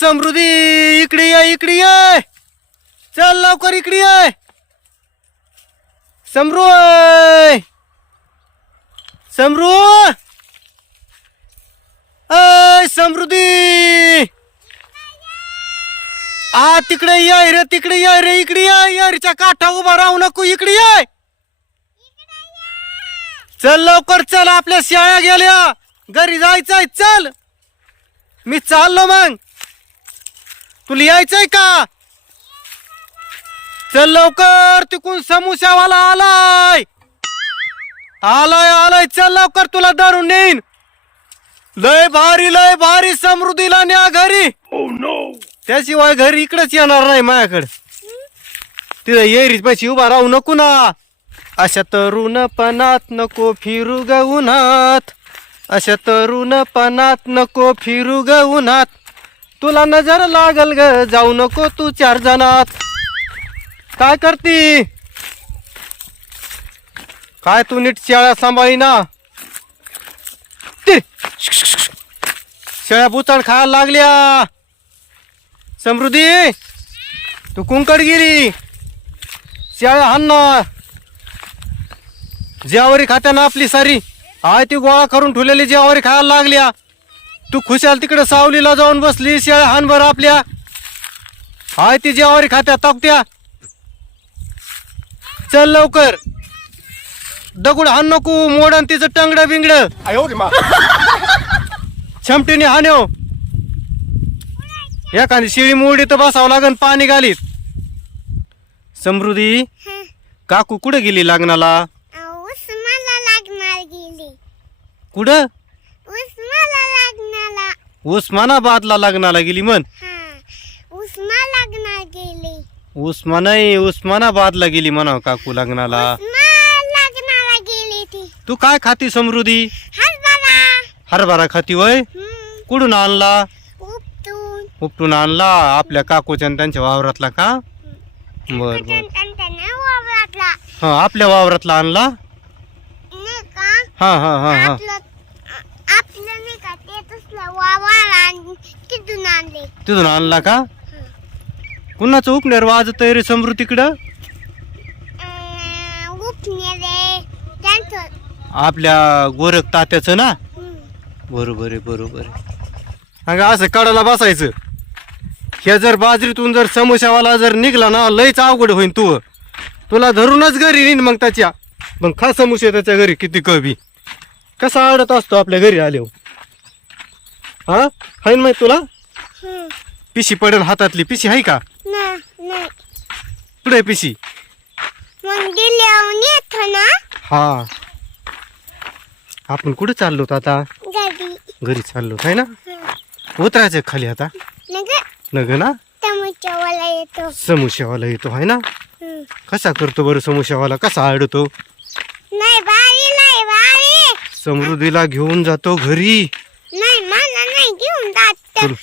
समृद्धी इकडे ये इकडे ये. चल लवकर इकडे ये. समरू समृ समरू अय समृद्धी. आ तिकडे ये रे तिकडे ये रे इकडे ये. यारीच्या काठा उभा राहू नको इकडे ये. चल लवकर चल आपल्या शाळा गेल्या. घरी जायचंय चल. मी चाललो मग. तुला यायचंय का? चल लवकर तिकून समोशावाला आलाय. आलाय आलाय चल लवकर तुला धरून नेईन. लय भारी लय भारी समृद्धीला न्या घरी. त्याशिवाय घरी इकडेच येणार नाही माझ्याकडे. तिथं येरीच पैसे उभा राहू नको ना. अशा तरुणपणात नको फिरू ग उन्हात. अशा तरुणपणात नको फिरू ग उन्हात. तुला नजर लागल ग जाऊ नको तू चार जणात. काय करती? काय तू नीट शेळ्या सांभाळी ना शेळ्या बुचाड खायला लागल्या. समृद्धी तू कुंकड गेली शेळ्या हाण ना. जेवारी खात्या ना आपली सारी आय ती गोळा करून ठेवलेली जेवारी खायला लागल्या. तू खुशाल तिकडे सावलीला जाऊन बसली शेळ्या हान बरं आपल्या. हाय ती जेवारी खात्या ताकत्या चल लवकर. दगड हाण नको मोडन तिचं टंगड बिंगड. छमटीने हाण्यो एखादी शिळी मोडी तर बसावं लागन पाणी घालीत. समृद्धी काकू कुठे गेली लग्नाला गेली. कुठं? उस्मानाबादला लग्नाला गेली म्हण. हा ऊस मला लागणार गेली. उस्मा नाही उस्मानाबादला गेली म्हणा काकू लग्नाला. गेली ती. तू काय खाती समृद्धी? हरभरा. खाती वय कुठून आणला? उपटून. आणला आपल्या काकूच्या त्यांच्या वावरातला का? बर बर. हा आपल्या वावरातला आणला? हा हा हा हा आपलं आ- आपलं नाही का ते तसलं वावर आणि तिथून आणले. का? कुणाचं उपनेर वाजत रे रे त्यांचं. आपल्या गोरख तात्याचं ना. बरोबर आहे बरोबर आहे. असं कडाला बसायचं. हे जर बाजरीतून जर समोशावाला जर निघला ना लयच अवघड होईन तू. तुला धरूनच घरी नेईन मग त्याच्या. मग खा समोसे त्याच्या घरी किती कवी कसा आवडत असतो आपल्या घरी आले हा? आहे ना माहीत तुला. पिशी पडेल हातातली. पिशी आहे का? पुढे पिशी? हा. आपण कुठे चाललो आता? घरी. चाललो आहे ना? उतरायचं खाली आता. नग ना? समोशावाला येतो. आहे ना. कसा करतो बरं समोशावाला कसा आडतो? समृद्धीला घेऊन जातो घरी. नाही मला नाही घेऊन जात तुला